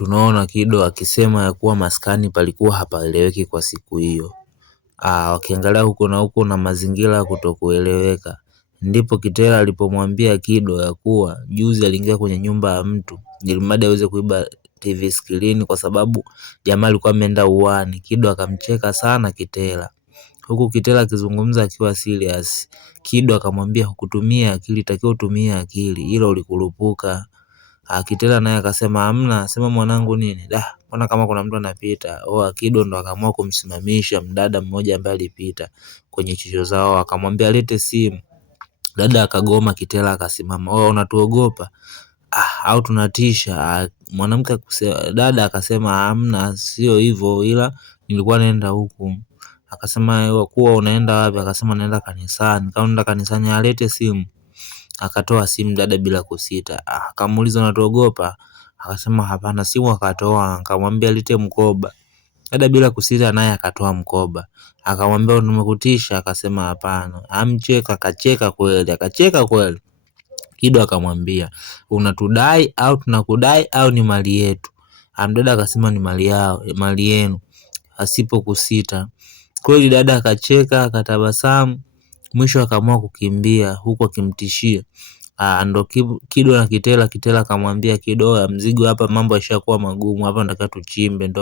tunaona Kido akisema ya kuwa maskani palikuwa hapaeleweki kwa siku hiyo. Wakiangalia huko na huko na mazingira kutokueleweka, ndipo Kitela alipomwambia Kido ya kuwa juzi aliingia kwenye nyumba ya mtu ili mradi aweze kuiba TV screen kwa sababu jamaa alikuwa ameenda uani. Kido akamcheka sana Kitela, huku Kitela akizungumza akiwa serious. Kido akamwambia hukutumia akili, takiwa utumie akili, hilo ulikurupuka. Kitela naye akasema hamna, sema mwanangu nini? Mbona kama kuna mtu anapita. Kido ndo akaamua kumsimamisha mdada mmoja ambaye alipita kwenye chicho zao, akamwambia alete simu. Dada akagoma, Kitela akasimama. Unatuogopa au tunatisha? Dada akasema hamna, sio hivyo, ila nilikuwa naenda huku. Akasema kuwa unaenda wapi? Akasema naenda kanisani. Kama unaenda kanisani alete simu. Akatoa simu dada bila kusita. Akamuuliza unatuogopa? Akasema hapana. Simu akatoa, akamwambia lete mkoba. Dada bila kusita naye akatoa mkoba. Akamwambia nimekutisha? Akasema hapana. Amcheka, akacheka kweli. Kido akamwambia unatudai au tunakudai au ni mali yetu? Dada akasema ni mali yenu, asipo kusita. Kweli dada akacheka, akatabasamu, mwisho akaamua kukimbia huku akimtishia. Ndo Kido na Kitela akamwambia Kido, mzigo hapa mambo yashakuwa magumu, hapa nataka tuchimbe ndo